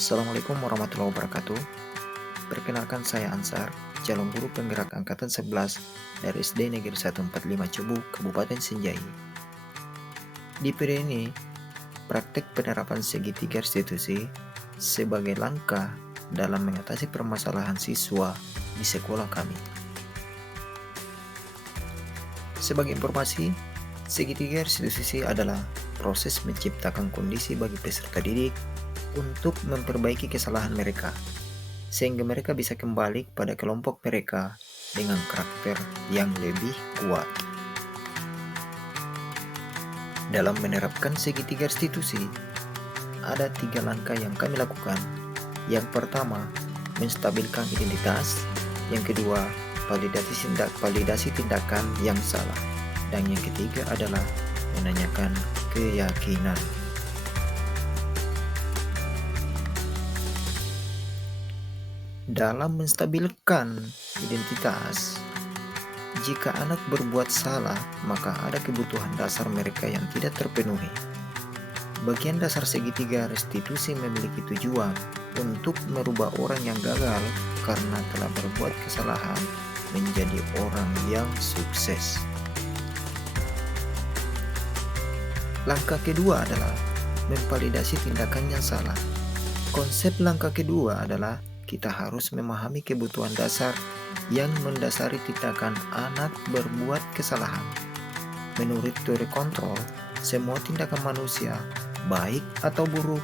Assalamualaikum warahmatullahi wabarakatuh. Perkenalkan saya Ansar, calon guru penggerak angkatan 11 dari SD Negeri 145 Cebu, Kabupaten Sinjai. Di periode ini, praktek penerapan segitiga restitusi sebagai langkah dalam mengatasi permasalahan siswa di sekolah kami. Sebagai informasi, segitiga restitusi adalah proses menciptakan kondisi bagi peserta didik untuk memperbaiki kesalahan mereka, sehingga mereka bisa kembali pada kelompok mereka dengan karakter yang lebih kuat. Dalam menerapkan segitiga restitusi, ada 3 langkah yang kami lakukan. Yang pertama, menstabilkan identitas. Yang kedua, validasi tindakan yang salah. Dan yang ketiga adalah menanyakan keyakinan. Dalam menstabilkan identitas, jika anak berbuat salah, maka ada kebutuhan dasar mereka yang tidak terpenuhi. Bagian dasar segitiga restitusi memiliki tujuan untuk merubah orang yang gagal karena telah berbuat kesalahan menjadi orang yang sukses. Langkah kedua adalah memvalidasi tindakan yang salah. Konsep langkah kedua adalah kita harus memahami kebutuhan dasar yang mendasari tindakan anak berbuat kesalahan. Menurut teori kontrol, semua tindakan manusia, baik atau buruk,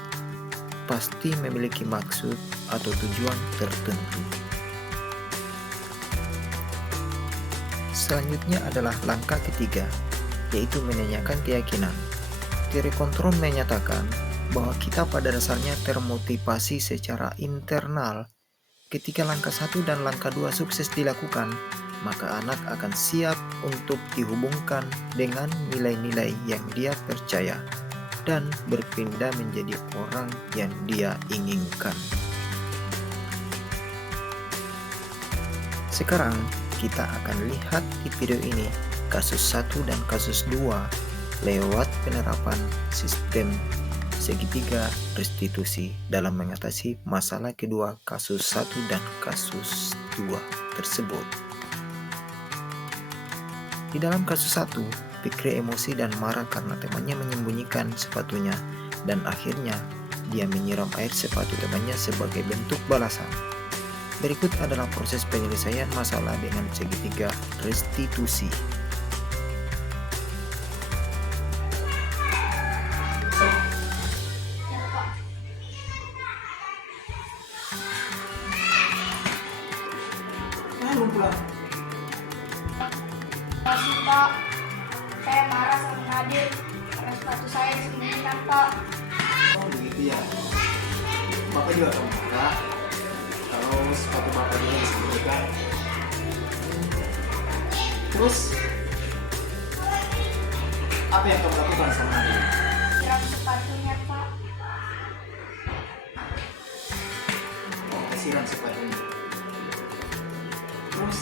pasti memiliki maksud atau tujuan tertentu. Selanjutnya adalah langkah ketiga, yaitu menanyakan keyakinan. Teori kontrol menyatakan bahwa kita pada dasarnya termotivasi secara internal. Ketika langkah 1 dan langkah 2 sukses dilakukan, maka anak akan siap untuk dihubungkan dengan nilai-nilai yang dia percaya dan berpindah menjadi orang yang dia inginkan. Sekarang kita akan lihat di video ini kasus 1 dan kasus 2 lewat penerapan sistem segitiga restitusi dalam mengatasi masalah kedua kasus 1 dan kasus 2 tersebut. Di dalam kasus 1, Fikri emosi dan marah karena temannya menyembunyikan sepatunya dan akhirnya dia menyiram air sepatu temannya sebagai bentuk balasan. Berikut adalah proses penyelesaian masalah dengan segitiga restitusi. Masih Pak, saya marah sama Nadir karena sepatu saya disembunyikan Pak. Oh begitu ya. Bapak juga akan marah kalau sepatu bapak ini disembunyikan. Terus apa yang kamu lakukan sama Nadia? Siram sepatunya Pak. Oh, kesiram sepatunya. Terus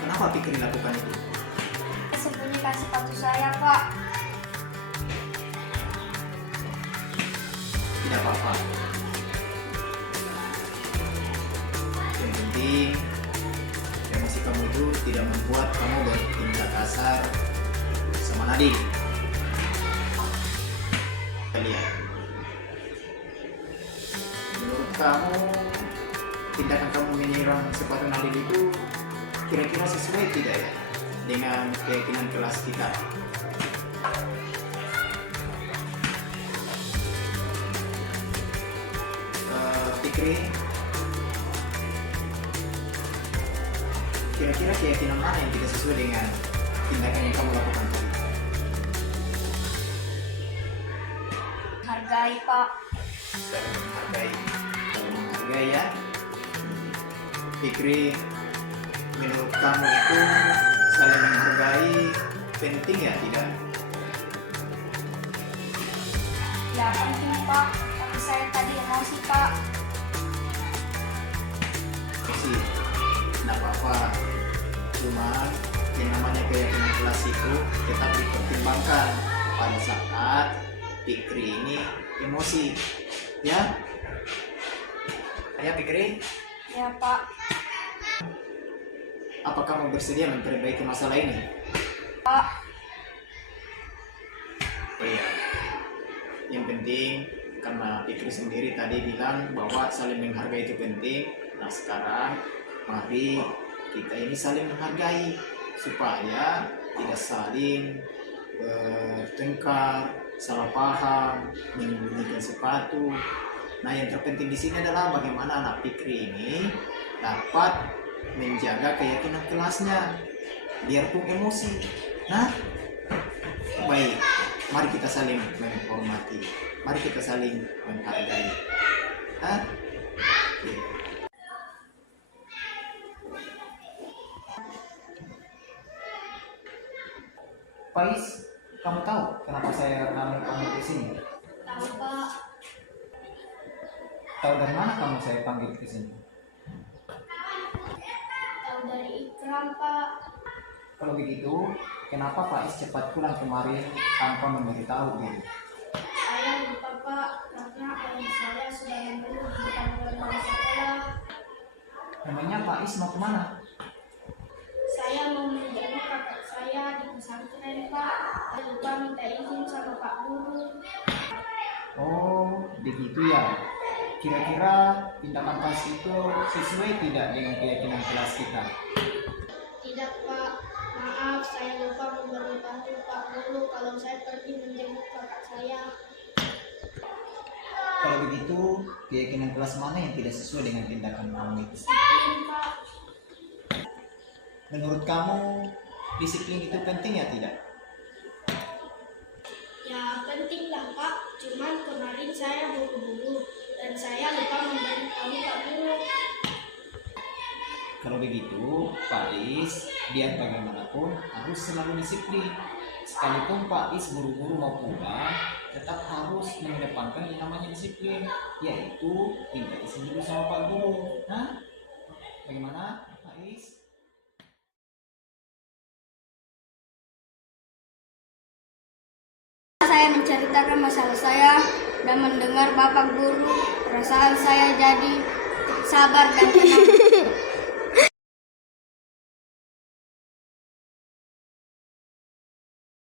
kenapa pikir lakukan itu? Saya sembunyikan sepatu saya Pak. Tidak apa-apa. Yang penting emosi kamu itu tidak membuat kamu bertindak kasar sama Nadia. Kita lihat. Menurut kamu tindakan kamu menyiram sepatu Nadia itu kira-kira sesuai tidak ya dengan keyakinan kelas kita? Fikri, kira-kira keyakinan mana yang tidak sesuai dengan tindakan yang kamu lakukan tadi? Hargai Pak. Saling menghargai. Saling menghargai ya. Fikri, menurut kamu itu saling menghargai penting ya tidak? Ya penting Pak, tapi saya tadi emosi Pak. Sih, tidak apa-apa. Cuma yang namanya keyakinan kelas itu tetap dipertimbangkan pada saat Fikri ini emosi, ya. Ayah Fikri, Ya Pak. apa kamu bersedia memperbaiki masalah ini? Pak. Oh iya. Yang penting karena Fikri sendiri tadi bilang bahwa saling menghargai itu penting. Nah sekarang mari kita ini saling menghargai supaya tidak saling bertengkar, salah paham, menyembunyikan sepatu. Nah yang terpenting di sini adalah bagaimana anak Fikri ini dapat menjaga keyakinan kelasnya, biarpun emosi. Nah, baik, mari kita saling menghormati, mari kita saling menghargai. Hah? Oke. Pais, kamu tahu kenapa saya namai kamu di sini? Tahu Pak. Tahu dari mana kamu saya panggil ke sini? Tahu dari Ikram Pak. Kalau begitu, kenapa Pais cepat pulang kemarin tanpa memberitahu diri? Saya lupa Pak, karena ayah saya sudah membeli di depan gerbang sekolah. Memangnya Pais mau kemana? Saya mau menjenguk kakak saya di pesantren Pak. Saya lupa minta izin sama Pak Guru. Oh, begitu ya. Kira-kira tindakan Pais itu sesuai tidak dengan keyakinan kelas kita? Tidak Pak, maaf saya lupa memberitahu Pak Guru kalau saya pergi menjenguk kakak saya. Kalau begitu, keyakinan kelas mana yang tidak sesuai dengan tindakan kamu itu? Disiplin Pak. Menurut kamu, disiplin itu penting ya tidak? Ya penting lah Pak, cuman kemarin saya buru-buru dan saya lupa memberitahu Pak Guru. Kalau begitu, Pais, biar bagaimanapun harus selalu disiplin. Sekalipun Pais buru-buru mau pulang, tetap harus mengedepankan yang namanya disiplin, yaitu minta izin dulu sama Pak Guru. Nah, bagaimana, Pais? Saya menceritakan masalah saya dan mendengar Bapak Guru, perasaan saya jadi sabar dan tenang.